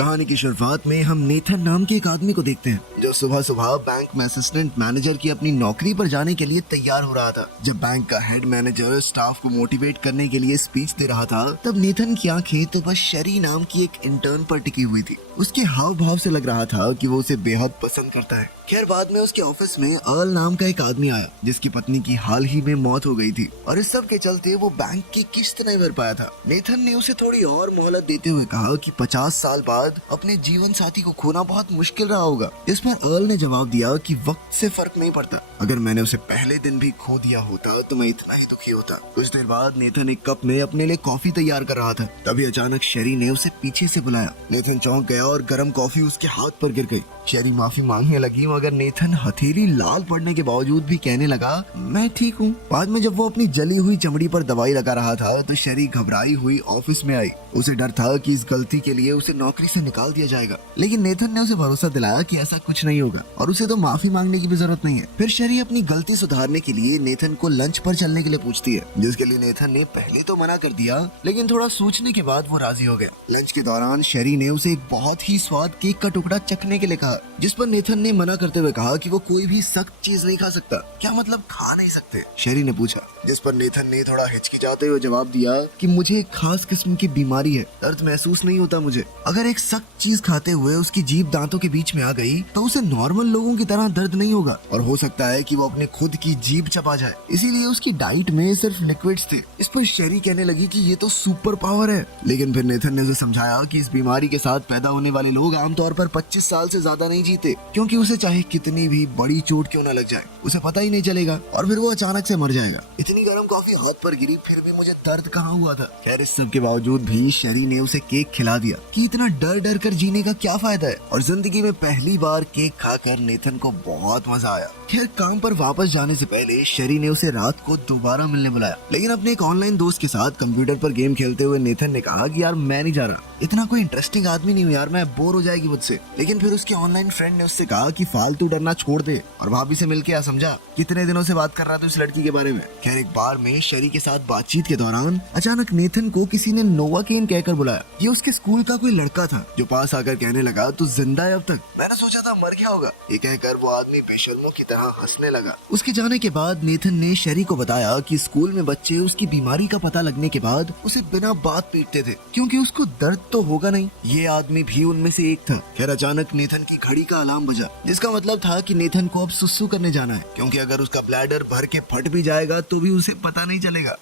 कहानी की शुरुआत में हम नेथन नाम के एक आदमी को देखते हैं जो सुबह सुबह बैंक में असिस्टेंट मैनेजर की अपनी नौकरी पर जाने के लिए तैयार हो रहा था। जब बैंक का हेड मैनेजर स्टाफ को मोटिवेट करने के लिए स्पीच दे रहा था तब नेथन की आंखें तो बस शरी नाम की एक इंटर्न पर टिकी हुई थी। उसके हाव भाव से लग रहा था कि वो उसे बेहद पसंद करता है। खैर बाद में उसके ऑफिस में अर्ल नाम का एक आदमी आया जिसकी पत्नी की हाल ही में मौत हो गई थी और इस सब के चलते वो बैंक की किस्त नहीं भर पाया था। नेथन ने उसे थोड़ी और मोहलत देते हुए कहा कि 50 साल बाद अपने जीवन साथी को खोना बहुत मुश्किल रहा होगा। इस पर अर्ल ने जवाब दिया कि वक्त से फर्क नहीं पड़ता, अगर मैंने उसे पहले दिन भी खो दिया होता तो मैं इतना ही दुखी होता। कुछ देर बाद नेथन एक कप में अपने लिए कॉफी तैयार कर रहा था, तभी अचानक शरी ने उसे पीछे से बुलाया। नेथन चौंक गया और गर्म कॉफी उसके हाथ पर गिर गई। शरी माफी मांगने लगी मगर नेथन हथेली लाल पड़ने के बावजूद भी कहने लगा मैं ठीक हूँ। बाद में जब वो अपनी जली हुई चमड़ी पर दवाई लगा रहा था तो शरी घबराई हुई ऑफिस में आई। उसे डर था कि इस गलती के लिए उसे नौकरी से निकाल दिया जाएगा, लेकिन नेथन ने उसे भरोसा दिलाया कि ऐसा कुछ नहीं होगा और उसे तो माफी मांगने की भी जरूरत नहीं है। फिर शरी अपनी गलती सुधारने के लिए नेथन को लंच पर चलने के लिए पूछती है, जिसके लिए नेथन ने पहले तो मना कर दिया लेकिन थोड़ा सोचने के बाद वो राजी हो गया। लंच के दौरान शरी ने उसे एक बहुत ही स्वाद केक का टुकड़ा चखने के लिए कहा, जिस पर नेथन ने मना करते हुए कहा कि वो कोई भी सख्त चीज नहीं खा सकता। क्या मतलब खा नहीं सकते? शरी ने पूछा, जिस पर नेथन ने थोड़ा हिचकिचाते हुए जवाब दिया कि मुझे एक खास किस्म की बीमारी है, दर्द महसूस नहीं होता मुझे। अगर एक सख्त चीज खाते हुए उसकी जीभ दांतों के बीच में आ गई तो उसे नॉर्मल लोगों की तरह दर्द नहीं होगा और हो सकता है कि वो अपने खुद की जीभ चबा जाए, इसीलिए उसकी डाइट में सिर्फ लिक्विड्स थे। इस पर शरी कहने लगी कि ये तो सुपर पावर है, लेकिन फिर नेथन ने उसे समझाया कि इस बीमारी के साथ पैदा होने वाले लोग आमतौर पर 25 साल से ज्यादा नहीं जीते, क्योंकि उसे चाहे कितनी भी बड़ी चोट क्यों न लग जाए उसे पता ही नहीं चलेगा और फिर वो अचानक से मर जाएगा। इतनी गर्म कॉफी हाथ पर गिरी फिर भी मुझे दर्द कहाँ हुआ था। खैर इस सब के बावजूद भी शरी ने उसे केक खिला दिया कि इतना डर डर कर जीने का क्या फायदा है, और जिंदगी में पहली बार केक खाकर नेथन को बहुत मजा आया। खैर काम पर वापस जाने से पहले शरी ने उसे रात को दोबारा मिलने बुलाया, लेकिन अपने एक ऑनलाइन दोस्त के साथ कंप्यूटर पर गेम खेलते हुए नेथन ने कहा कि यार मैं नहीं जा रहा, इतना कोई इंटरेस्टिंग आदमी नहीं हूँ यार, मैं बोर हो जाएगी मुझसे। लेकिन फिर उसके ऑनलाइन फ्रेंड ने उससे कहा कि फालतू डरना छोड़ दे और भाभी से मिलके आ, समझा कितने दिनों से बात कर रहा था उस लड़की के बारे में। खैर एक बार में शरी के साथ बातचीत के दौरान अचानक नेथन को किसी ने नोवाकेन कहकर बुलाया। ये उसके स्कूल का कोई लड़का था जो पास आकर कहने लगा तू जिंदा है अब तक, मैंने सोचा था मर गया होगा। ये कहकर वो आदमी बेशर्मों की तरह हंसने लगा। उसके जाने के बाद नेथन ने शरी को बताया कि स्कूल में बच्चे उसकी बीमारी का पता लगने के बाद उसे बिना बात पीटते थे क्योंकि उसको दर्द तो होगा नहीं। ये आदमी भी उनमें से एक था। खैर अचानक नेथन की घड़ी का अलार्म बजा, जिसका मतलब था कि नेथन को अब सुसु करने जाना है, क्योंकि अगर उसका ब्लैडर भर के फट भी जाएगा तो भी उसे पता नहीं चलेगा।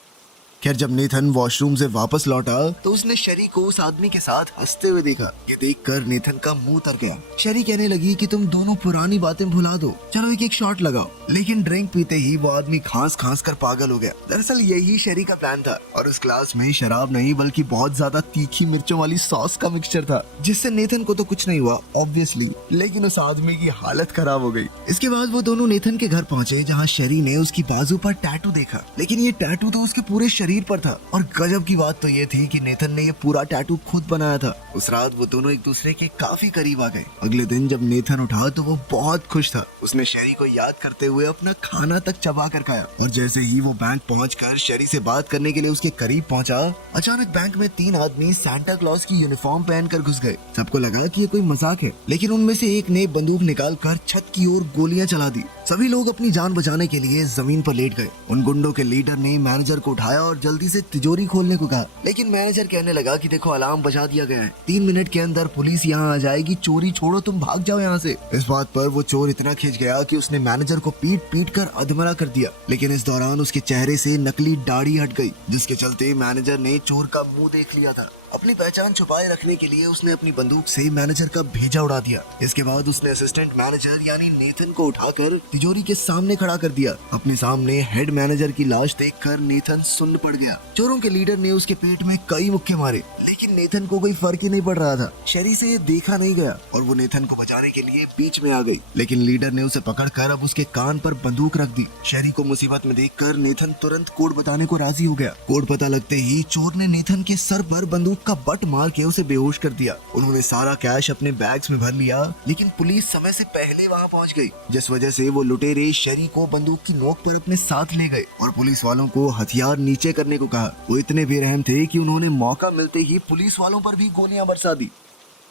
खैर जब नेथन वॉशरूम से वापस लौटा तो उसने शरी को उस आदमी के साथ हंसते हुए देखा। ये देखकर नेथन का मुंह तर गया। शरी कहने लगी कि तुम दोनों पुरानी बातें भुला दो, चलो एक शॉट लगाओ। लेकिन ड्रिंक पीते ही वो आदमी खांस खांस कर पागल हो गया। दरअसल यही शरी का प्लान था और उस क्लास में शराब नहीं बल्कि बहुत ज्यादा तीखी मिर्चों वाली सॉस का मिक्सचर था, जिससे नेथन को तो कुछ नहीं हुआ ऑब्वियसली, लेकिन उस आदमी की हालत खराब हो गई। इसके बाद वो दोनों नेथन के घर पहुंचे जहाँ शरी ने उसकी बाजू पर टैटू देखा, लेकिन ये टैटू तो उसके पूरे शरीर पर था। और गजब की बात तो ये थी कि नेथन ने ये पूरा टैटू खुद बनाया था। उस रात वो दोनों एक दूसरे के काफी करीब आ गए। अगले दिन जब नेथन उठा तो वो बहुत खुश था। उसने शरी को याद करते हुए अपना खाना तक चबा कर खाया और जैसे ही वो बैंक पहुंचकर शरी से बात करने के लिए उसके करीब पहुंचा, अचानक बैंक में 3 आदमी सांता क्लॉज की यूनिफॉर्म पहनकर घुस गए। सबको लगा कि ये कोई मजाक है, लेकिन उनमें से एक ने बंदूक निकालकर छत की ओर गोलियां चला दी। सभी लोग अपनी जान बचाने के लिए जमीन पर लेट गए। उन गुंडों के लीडर ने मैनेजर को उठाया और जल्दी से तिजोरी खोलने को कहा, लेकिन मैनेजर कहने लगा कि देखो अलार्म बजा दिया गया है, 3 मिनट के अंदर पुलिस यहाँ आ जाएगी, चोरी छोड़ो तुम भाग जाओ यहाँ से। इस बात पर वो चोर इतना खिंच गया कि उसने मैनेजर को पीट पीट कर अधमरा कर दिया, लेकिन इस दौरान उसके चेहरे से नकली दाढ़ी हट गई, जिसके चलते मैनेजर ने चोर का मुंह देख लिया था। अपनी पहचान छुपाए रखने के लिए उसने अपनी बंदूक से मैनेजर का भेजा उड़ा दिया। इसके बाद उसने असिस्टेंट मैनेजर यानी नेथन को उठाकर तिजोरी के सामने खड़ा कर दिया। अपने सामने हेड मैनेजर की लाश देखकर नेथन सुन्न पड़ गया। चोरों के लीडर ने उसके पेट में कई मुक्के मारे, लेकिन नेथन को कोई फर्क ही नहीं पड़ रहा था। शरी से ये देखा नहीं गया और वो नेथन को बचाने के लिए बीच में आ गई, लेकिन लीडर ने उसे पकड़कर अब उसके कान पर बंदूक रख दी। शरी को मुसीबत में देखकर नेथन तुरंत कोड बताने को राजी हो गया। कोड पता लगते ही चोर ने नेथन के सर पर बंदूक का बट मार के उसे बेहोश कर दिया। उन्होंने सारा कैश अपने बैग्स में भर लिया, लेकिन पुलिस समय से पहले वहां पहुंच गई, जिस वजह से वो लुटेरे शरी को बंदूक की नोक पर अपने साथ ले गए और पुलिस वालों को हथियार नीचे करने को कहा। वो इतने बेरहम थे कि उन्होंने मौका मिलते ही पुलिस वालों पर भी गोलियां बरसा दी।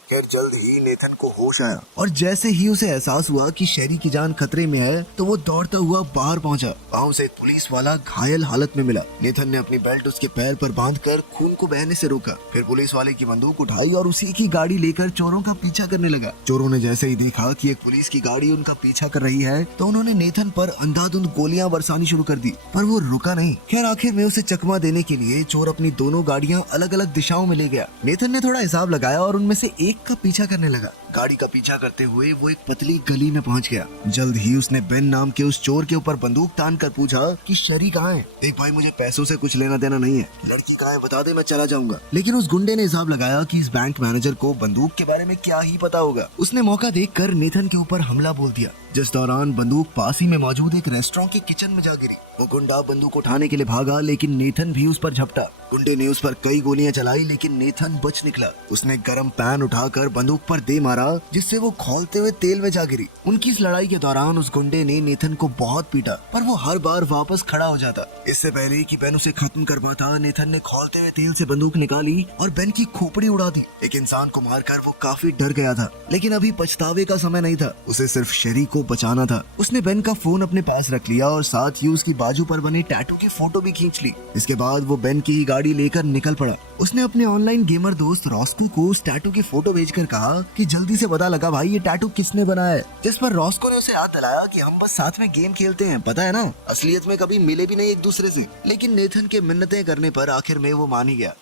खैर जल्द ही नेथन को होश आया और जैसे ही उसे एहसास हुआ कि शेरी की जान खतरे में है तो वो दौड़ता हुआ बाहर पहुंचा। वहाँ उसे एक पुलिस वाला घायल हालत में मिला। नेथन ने अपनी बेल्ट उसके पैर पर बांधकर खून को बहने से रोका। फिर पुलिस वाले की बंदूक उठाई और उसी की गाड़ी लेकर चोरों का पीछा करने लगा। चोरों ने जैसे ही देखा कि एक पुलिस की गाड़ी उनका पीछा कर रही है तो उन्होंने नेथन पर अंधाधुंध गोलियां बरसानी शुरू कर दी, पर वो रुका नहीं। खैर आखिर में उसे चकमा देने के लिए चोर अपनी दोनों गाड़ियां अलग अलग दिशाओं में ले गया। नेथन ने थोड़ा हिसाब लगाया और उनमें से एक का पीछा करने लगा। गाड़ी का पीछा करते हुए वो एक पतली गली में पहुंच गया। जल्द ही उसने बेन नाम के उस चोर के ऊपर बंदूक तान कर पूछा कि शेरी कहाँ है? देख भाई, मुझे पैसों से कुछ लेना देना नहीं है, लड़की कहाँ है बता दे, मैं चला जाऊंगा। लेकिन उस गुंडे ने हिसाब लगाया कि इस बैंक मैनेजर को बंदूक के बारे में क्या ही पता होगा। उसने मौका देखकर नेथन के ऊपर हमला बोल दिया, जिस दौरान बंदूक पास ही में मौजूद एक रेस्टोरेंट के किचन में जा गिरी। वो गुंडा बंदूक उठाने के लिए भागा लेकिन नेथन भी उस पर झपटा। गुंडे ने उस पर कई गोलियां चलाई लेकिन नेथन बच निकला। उसने गरम पैन उठाकर बंदूक पर दे मारा जिससे वो खौलते हुए तेल में जा गिरी। उनकी इस लड़ाई के दौरान उस गुंडे ने नेथन को बहुत पीटा, पर वो हर बार वापस खड़ा हो जाता। इससे पहले कि बेन उसे खत्म कर पाता, नेथन ने खौलते हुए तेल से बंदूक निकाली और बेन की खोपड़ी उड़ा दी। एक इंसान को मारकर वो काफी डर गया था, लेकिन अभी पछतावे का समय नहीं था। उसे सिर्फ शेरी को बचाना था। उसने बेन का फोन अपने पास रख लिया और साथ ही उसकी बाजू पर बनी टैटू की फोटो भी खींच ली। इसके बाद वो बेन की गाड़ी लेकर निकल पड़ा। उसने अपने ऑनलाइन गेमर दोस्त रॉस्को को उस टैटू की फोटो भेजकर कहा कि जल्दी से पता लगा भाई ये टैटू किसने बनाया है। जिस पर रॉस्को ने उसे याद दिलाया कि हम बस साथ में गेम खेलते हैं, पता है ना, असलियत में कभी मिले भी नहीं एक दूसरे से। लेकिन नेथन के मिन्नतें करने पर आखिर में वो मान ही गया।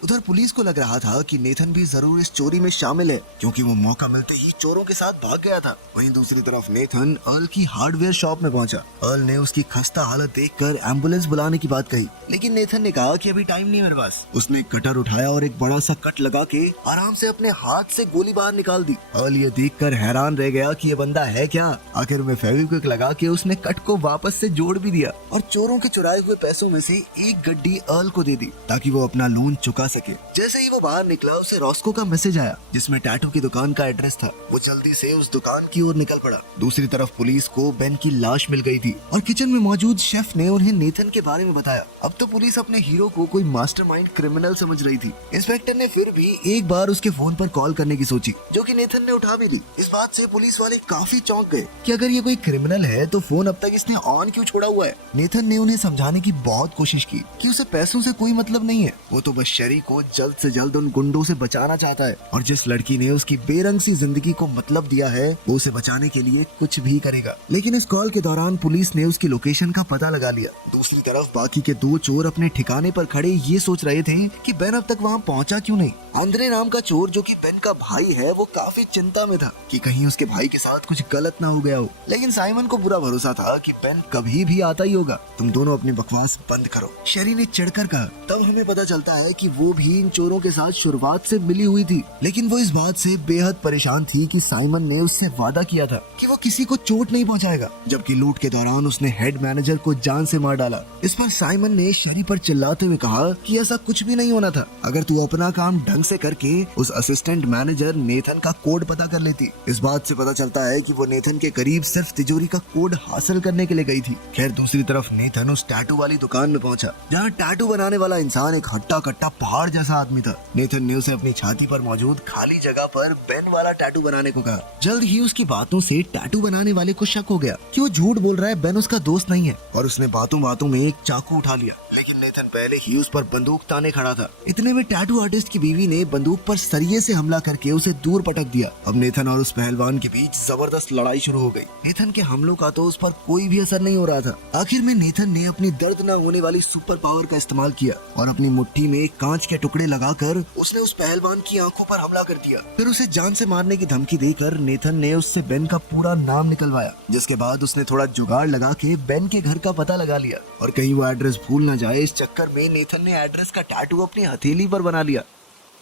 उधर पुलिस को लग रहा था कि नेथन भी जरूर इस चोरी में शामिल है, क्योंकि वो मौका मिलते ही चोरों के साथ भाग गया था। वहीं दूसरी तरफ नेथन अर्ल की हार्डवेयर शॉप में पहुंचा। अर्ल ने उसकी खस्ता हालत देखकर एम्बुलेंस बुलाने की बात कही, लेकिन नेथन ने कहा कि अभी टाइम नहीं मेरे पास। उसने कटर उठाया और एक बड़ा सा कट लगा के आराम से अपने हाथ से गोली बाहर निकाल दी। अर्ल ये देखकर हैरान रह गया कि ये बंदा है क्या। आखिर में फेविक्विक लगा के उसने कट को वापस से जोड़ भी दिया और चोरों के चुराए हुए पैसों में से एक गड्डी अर्ल को दे दी ताकि वो अपना लोन चुका सके। जैसे ही वो बाहर निकला उसे रॉस्को का मैसेज आया जिसमें टैटू की दुकान का एड्रेस था। वो जल्दी से उस दुकान की ओर निकल पड़ा। दूसरी तरफ पुलिस को बेन की लाश मिल गई थी और किचन में मौजूद शेफ ने उन्हें नेथन के बारे में बताया। अब तो पुलिस अपने हीरो को कोई मास्टरमाइंड क्रिमिनल समझ रही थी। इंस्पेक्टर ने फिर भी एक बार उसके फोन पर कॉल करने की सोची, जो कि नेथन ने उठा भी ली। इस बात से पुलिस वाले काफी चौंक गए कि अगर ये कोई क्रिमिनल है तो फोन अब तक इसने ऑन क्यों छोड़ा हुआ है। नेथन ने उन्हें समझाने की बहुत कोशिश की कि उसे पैसों से कोई मतलब नहीं है, वो तो बस शेरी को जल्द से जल्द उन गुंडों से बचाना चाहता है और जिस लड़की ने उसकी बेरंग सी जिंदगी को मतलब दिया है वो उसे बचाने के लिए कुछ भी करेगा। लेकिन इस कॉल के दौरान पुलिस ने उसकी लोकेशन का पता लगा लिया। दूसरी तरफ बाकी के दो चोर अपने ठिकाने पर खड़े ये सोच रहे थे कि बेन अब तक वहाँ पहुँचा क्यों नहीं। आंद्रे नाम का चोर जो कि बेन का भाई है वो काफी चिंता में था कि कहीं उसके भाई के साथ कुछ गलत ना हो गया हो। लेकिन साइमन को पूरा भरोसा था कि बेन कभी भी आता ही होगा। तुम दोनों अपनी बकवास बंद करो, शेरी ने चिढ़कर कहा। तब हमें पता चलता है कि वो भी इन चोरों के साथ शुरुआत से मिली हुई थी, लेकिन वो इस बात से बेहद परेशान थी कि साइमन ने उससे वादा किया था कि वो किसी को चोट नहीं पहुंचाएगा, जबकि लूट के दौरान उसने हेड मैनेजर को जान से मार डाला। इस पर साइमन ने शेरी पर चिल्लाते हुए कहा कि ऐसा कुछ भी नहीं होना था। अगर तू अपना काम ढंग से करके उस असिस्टेंट मैनेजर नेथन का कोड पता कर लेती। इस बात से पता चलता है कि वो नेथन के करीब सिर्फ तिजोरी का कोड हासिल करने के लिए गई थी। खैर दूसरी तरफ नेथन उस टैटू वाली दुकान में पहुंचा जहाँ टैटू बनाने वाला इंसान एक हट्टा कट्टा पहाड़ जैसा आदमी था। नेथन ने उसे अपनी छाती पर मौजूद खाली जगह पर बेन वाला टैटू बनाने को कहा। जल्द ही उसकी बातों से टैटू बनाने वाले को शक हो गया कि वो झूठ बोल रहा है, बेन उसका दोस्त नहीं है, और उसने बातों बातों में एक चाकू उठा लिया। लेकिन नेथन पहले ही उस पर बंदूक ताने खड़ा था। इतने में टैटू आर्टिस्ट की बीवी ने बंदूक पर सरिये से हमला करके उसे दूर पटक दिया। अब नेथन और उस पहलवान के बीच जबरदस्त लड़ाई शुरू हो गई। नेथन के हमलों का तो उस पर कोई भी असर नहीं हो रहा था। आखिर में नेथन ने अपनी दर्द न होने वाली सुपर पावर का इस्तेमाल किया और अपनी मुट्ठी में कांच के टुकड़े लगाकर उसने उस पहलवान की आंखों पर हमला कर दिया। फिर उसे जान से मारने की धमकी देकर नेथन ने उससे बेन का पूरा नाम निकलवाया, जिसके बाद उसने थोड़ा जुगाड़ लगा के बेन के घर का पता लगा लिया और कहीं वो एड्रेस भूल न जाए। इस चक्कर में नेथन ने एड्रेस का टैटू अपनी हथेली पर बना लिया।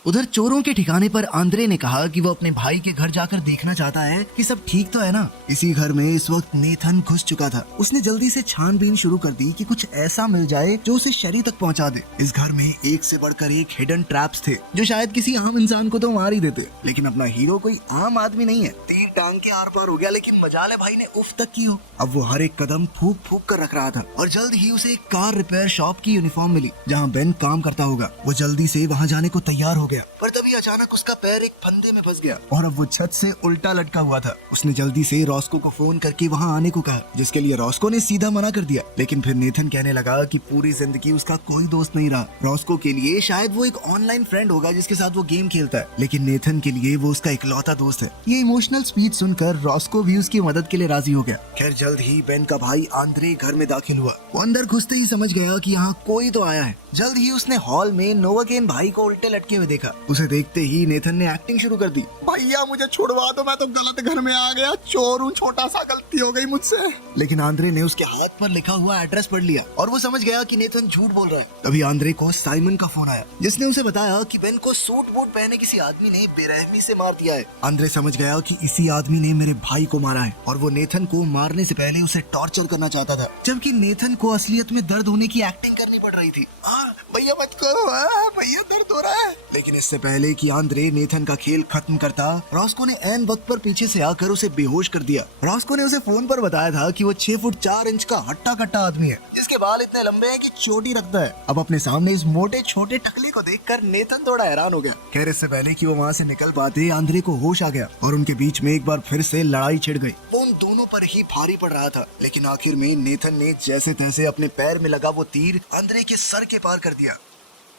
उधर चोरों के ठिकाने पर आंद्रे ने कहा कि वो अपने भाई के घर जाकर देखना चाहता है कि सब ठीक तो है ना। इसी घर में इस वक्त नेथन घुस चुका था। उसने जल्दी से छानबीन शुरू कर दी कि कुछ ऐसा मिल जाए जो उसे शेरी तक पहुंचा दे। इस घर में एक से बढ़कर एक हिडन ट्रैप्स थे जो शायद किसी आम इंसान को तो मार ही देते, लेकिन अपना हीरो कोई आम आदमी नहीं है। तीर टैंक के आर पार हो गया, लेकिन मजाले भाई ने उफ तक की हो। अब वो हर एक कदम फूक फूक कर रख रहा था और जल्द ही उसे एक कार रिपेयर शॉप की यूनिफॉर्म मिली जहाँ बेन काम करता होगा। वो जल्दी से वहाँ जाने को तैयार हो गया, पर तभी अचानक उसका पैर एक फंदे में फंस गया और अब वो छत से उल्टा लटका हुआ था। उसने जल्दी से रॉस्को को फोन करके वहाँ आने को कहा, जिसके लिए रॉस्को ने सीधा मना कर दिया। लेकिन फिर नेथन कहने लगा कि पूरी जिंदगी उसका कोई दोस्त नहीं रहा। रॉस्को के लिए शायद वो एक ऑनलाइन फ्रेंड होगा जिसके साथ वो गेम खेलता है, लेकिन नेथन के लिए वो उसका इकलौता दोस्त है। ये इमोशनल स्पीच सुनकर रॉस्को भी उसकी मदद के लिए राजी हो गया। खैर जल्द ही बेन का भाई आंद्रे घर में दाखिल हुआ। वो अंदर घुसते ही समझ गया कि यहाँ कोई तो आया है। जल्द ही उसने हॉल में नोवाकेन भाई को उल्टे लटके हुए देखा। उसे देखते ही नेथन ने एक्टिंग शुरू कर दी। भैया मुझे छुड़वा दो, मैं तो गलत घर में आ गया, चोर हूँ, छोटा सा गलती हो गई मुझसे। लेकिन आंद्रे ने उसके हाथ पर लिखा हुआ एड्रेस पढ़ लिया और वो समझ गया कि नेथन झूठ बोल रहा है। तभी आंद्रे को साइमन का फोन आया, जिसने उसे बताया कि बेन को सूट बूट पहने किसी आदमी ने बेरहमी से मार दिया है। आंद्रे समझ गया कि इसी आदमी ने मेरे भाई को मारा है और वो नेथन को मारने से पहले उसे टॉर्चर करना चाहता था, जबकि नेथन को असलियत में दर्द होने की एक्टिंग करनी पड़ रही थी। भैया मत करो, भैया दर्द हो रहा है। लेकिन इससे पहले कि आंद्रे नेथन का खेल खत्म करता, रॉस्को ने ऐन वक्त पर पीछे से आकर उसे बेहोश कर दिया। रॉस्को ने उसे फोन पर बताया था कि वो 6 फुट 4 इंच का हट्टा कट्टा आदमी है, जिसके बाल इतने लंबे हैं कि चोटी रखता है। अब अपने सामने इस मोटे छोटे टकले को देखकर नेथन थोड़ा हैरान हो गया। खैर इससे पहले कि वो वहाँ से निकल पाते, आंद्रे को होश आ गया और उनके बीच में एक बार फिर से लड़ाई छिड़ गई। वो उन दोनों पर ही भारी पड़ रहा था, लेकिन आखिर में नेथन ने जैसे तैसे अपने पैर में लगा वो तीर आंद्रे के सर के पार कर दिया।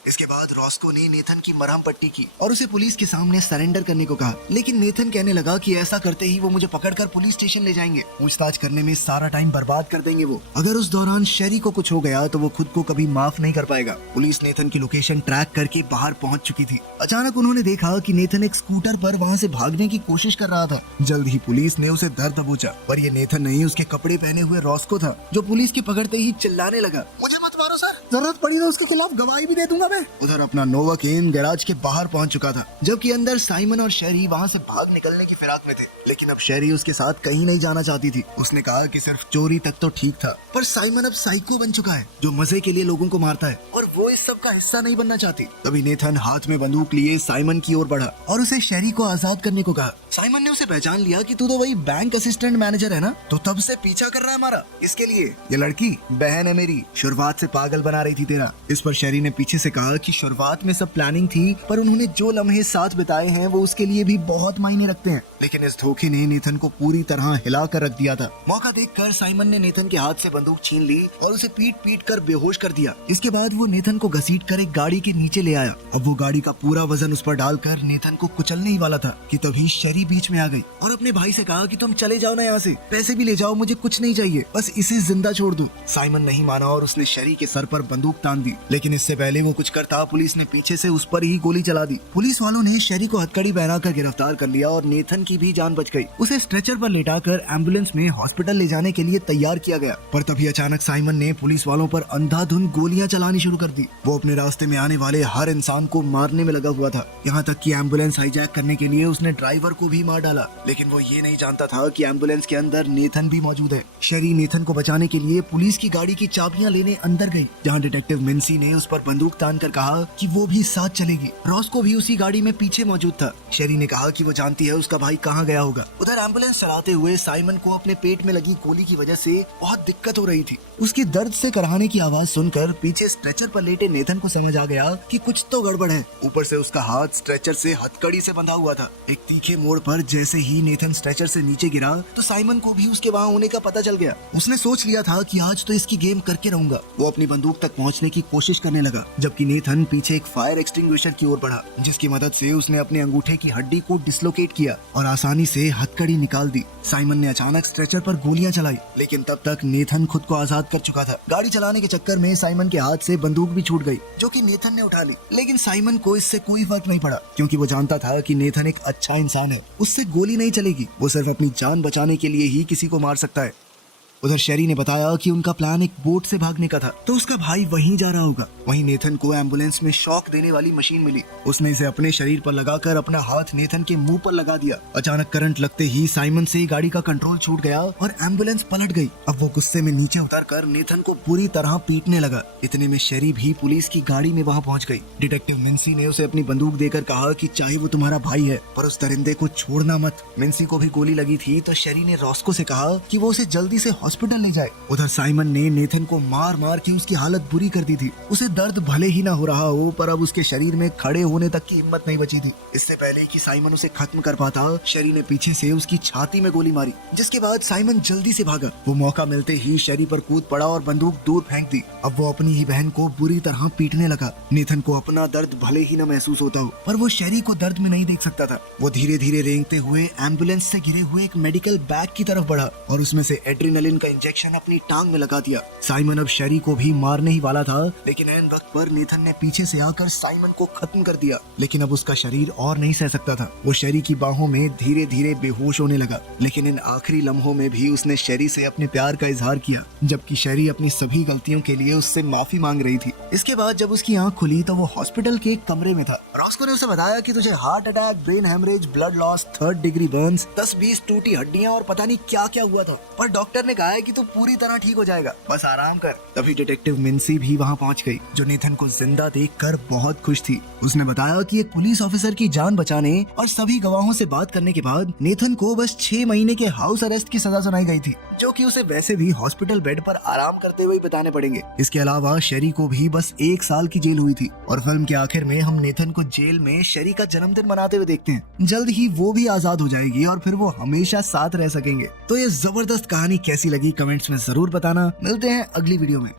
इसके बाद रॉस्को ने नेथन की मरहम पट्टी की और उसे पुलिस के सामने सरेंडर करने को कहा। लेकिन नेथन कहने लगा कि ऐसा करते ही वो मुझे पकड़कर पुलिस स्टेशन ले जाएंगे, पूछताछ करने में सारा टाइम बर्बाद कर देंगे वो। अगर उस दौरान शेरी को कुछ हो गया तो वो खुद को कभी माफ नहीं कर पाएगा। पुलिस नेथन की लोकेशन ट्रैक करके बाहर पहुंच चुकी थी। अचानक उन्होंने देखा कि नेथन एक स्कूटर पर वहाँ से भागने की कोशिश कर रहा था। जल्द ही पुलिस ने उसे धर दबोचा, पर ये नेथन नहीं, उसके कपड़े पहने हुए रॉस्को था, जो पुलिस के पकड़ते ही चिल्लाने लगा, मुझे मत मारो सर, जरूरत पड़ी तो उसके खिलाफ गवाही भी दे दूंगा मैं। उधर अपना नोवाकेन गैराज के बाहर पहुंच चुका था, जबकि अंदर साइमन और शेरी वहां से भाग निकलने की फिराक में थे। लेकिन अब शेरी उसके साथ कहीं नहीं जाना चाहती थी। उसने कहा कि सिर्फ चोरी तक तो ठीक था, पर साइमन अब साइको बन चुका है, जो मजे के लिए लोगों को मारता है और वो इस सब का हिस्सा नहीं बनना चाहती। तभी नेथन हाथ में बंदूक लिए साइमन की ओर बढ़ा और उसे शेरी को आजाद करने को कहा। साइमन ने उसे पहचान लिया कि तू तो वही बैंक असिस्टेंट मैनेजर है ना, तो तब से पीछा कर रहा है हमारा। इसके लिए ये लड़की बहन है मेरी, शुरुआत से पागल बना रही थी तेरा। इस पर शेरी ने पीछे से कहा कि शुरुआत में सब प्लानिंग थी, पर उन्होंने जो लम्हे साथ बिताए हैं वो उसके लिए भी बहुत मायने रखते हैं। लेकिन इस धोखे ने नेथन को पूरी तरह हिला कर रख दिया था। मौका देखकर साइमन ने नेथन के हाथ से बंदूक छीन ली और उसे पीट पीट कर बेहोश कर दिया। इसके बाद वो नेथन को घसीट कर एक गाड़ी के नीचे ले आया। अब वो गाड़ी का पूरा वजन उस पर डालकर नेथन को कुचलने ही वाला था कि तभी शेरी बीच में आ गई और अपने भाई से कहा कि तुम चले जाओ ना यहाँ से, पैसे भी ले जाओ, मुझे कुछ नहीं चाहिए, बस इसे जिंदा छोड़ दो। साइमन नहीं माना और उसने शेरी के सर पर बंदूक तान दी। लेकिन इससे पहले वो कुछ करता, पुलिस ने पीछे से उस पर ही गोली चला दी। पुलिस वालों ने शेरी को हथकड़ी पहनाकर गिरफ्तार कर लिया और नेथन की भी जान बच गई। उसे स्ट्रेचर पर लेटाकर एम्बुलेंस में हॉस्पिटल ले जाने के लिए तैयार किया गया। पर तभी अचानक साइमन ने पुलिस वालों पर अंधाधुंध गोलियां चलानी शुरू कर दी। वो अपने रास्ते में आने वाले हर इंसान को मारने में लगा हुआ था, यहाँ तक कि एम्बुलेंस हाईजैक करने के लिए उसने ड्राइवर को भी मार डाला। लेकिन वो ये नहीं जानता था कि एम्बुलेंस के अंदर नेथन भी मौजूद है। शेरी नेथन को बचाने के लिए पुलिस की गाड़ी की चाबियां लेने अंदर गई, जहाँ डिटेक्टिव मिन्सी ने उस पर बंदूक तान कर कहा कि वो भी साथ चलेगी। रॉस्को भी उसी गाड़ी में पीछे मौजूद था। शेरी ने कहा कि वो जानती है उसका भाई कहाँ गया होगा। उधर एम्बुलेंस चलाते हुए साइमन को अपने पेट में लगी गोली की वजह से बहुत दिक्कत हो रही थी। उसकी दर्द से कराहने की आवाज सुनकर पीछे स्ट्रेचर पर लेटे नेथन को समझ आ गया कि कुछ तो गड़बड़ है। ऊपर से उसका हाथ स्ट्रेचर से हथकड़ी से बंधा हुआ था। एक तीखे मोड़ पर जैसे ही नेथन स्ट्रेचर से नीचे गिरा तो साइमन को भी उसके वहाँ होने का पता चल गया। उसने सोच लिया था कि आज तो इसकी गेम करके रहूंगा। वो अपनी बंदूक तक पहुँचने की कोशिश करने लगा, जबकि नेथन पीछे एक फायर एक्सटिंग्विशर की ओर बढ़ा, जिसकी मदद से उसने अपने अंगूठे की हड्डी को डिसलोकेट किया और आसानी से हथकड़ी निकाल दी। साइमन ने अचानक स्ट्रेचर पर गोलियां चलाई, लेकिन तब तक नेथन खुद को आजाद कर चुका था। गाड़ी चलाने के चक्कर में साइमन के हाथ से बंदूक भी छूट गई, जो कि नेथन ने उठा ली। लेकिन साइमन को इससे कोई फर्क नहीं पड़ा, क्योंकि वो जानता था कि नेथन एक अच्छा इंसान है, उससे गोली नहीं चलेगी। वो सिर्फ अपनी जान बचाने के लिए ही किसी को मार सकता है। उधर शेरी ने बताया कि उनका प्लान एक बोट से भागने का था, तो उसका भाई वहीं जा रहा होगा। वहीं नेथन को एम्बुलेंस में शॉक देने वाली मशीन मिली। उसने इसे अपने शरीर पर लगाकर अपना हाथ नेथन के मुंह पर लगा दिया। अचानक करंट लगते ही साइमन से गाड़ी का कंट्रोल छूट गया और एम्बुलेंस पलट गई। अब वो गुस्से में नीचे उतरकर नेथन को बुरी तरह पीटने लगा। इतने में शेरी भी पुलिस की गाड़ी में वहाँ पहुँच गई। डिटेक्टिव मिन्सी ने उसे अपनी बंदूक देकर कहा कि चाहे वो तुम्हारा भाई है, पर उस दरिंदे को छोड़ना मत। मिन्सी को भी गोली लगी थी, तो शेरी ने रॉस्को से कहा कि वो उसे जल्दी से हॉस्पिटल ले जाए। उधर साइमन ने नेथन को मार मार के उसकी हालत बुरी कर दी थी। उसे दर्द भले ही ना हो रहा हो, पर अब उसके शरीर में खड़े होने तक की हिम्मत नहीं बची थी। इससे पहले कि साइमन उसे खत्म कर पाता, शेरी ने पीछे से उसकी छाती में गोली मारी, जिसके बाद साइमन जल्दी से भागा। वो मौका मिलते ही शेरी पर कूद पड़ा और बंदूक दूर फेंक दी। अब वो अपनी ही बहन को बुरी तरह पीटने लगा। नेथन को अपना दर्द भले ही न महसूस होता हो, पर वो शेरी को दर्द में नहीं देख सकता था। वो धीरे धीरे रेंगते हुए एम्बुलेंस से घिरे हुए एक मेडिकल बैग की तरफ बढ़ा और उसमें से एड्रेनलिन का इंजेक्शन अपनी टांग में लगा दिया। साइमन अब शेरी को भी मारने ही वाला था, लेकिन ऐन वक्त पर नेथन ने पीछे से आकर साइमन को खत्म कर दिया। लेकिन अब उसका शरीर और नहीं सह सकता था। वो शेरी की बाहों में धीरे धीरे बेहोश होने लगा। लेकिन इन आखिरी लम्हों में भी उसने शेरी से अपने प्यार का इजहार किया, जबकि शेरी अपनी सभी गलतियों के लिए उससे माफी मांग रही थी। इसके बाद जब उसकी आंख खुली तो वो हॉस्पिटल के एक कमरे में था। रॉस्को ने उसे बताया कि तुझे heart attack, brain haemorrhage, blood loss, 3rd degree burns, 10-20 टूटी हड्डियां और पता नहीं क्या क्या हुआ था, पर डॉक्टर ने कहा है कि तू पूरी तरह ठीक हो जाएगा, बस आराम कर। तभी डिटेक्टिव मिन्सी भी वहाँ पहुँच गई, जो नेथन को जिंदा देखकर बहुत खुश थी। उसने बताया कि एक पुलिस ऑफिसर की जान बचाने और सभी गवाहों से बात करने के बाद नेथन को बस 6 महीने के हाउस अरेस्ट की सजा सुनाई गई थी, जो कि उसे वैसे भी हॉस्पिटल बेड पर आराम करते हुए बिताने पड़ेंगे। इसके अलावा शेरी को भी बस 1 साल की जेल हुई थी। और फिल्म के आखिर में हम नेथन को जेल में शेरी का जन्मदिन मनाते हुए देखते हैं। जल्द ही वो भी आजाद हो जाएगी और फिर वो हमेशा साथ रह सकेंगे। तो ये जबरदस्त कहानी कैसी लगी कमेंट्स में जरूर बताना। मिलते हैं अगली वीडियो में।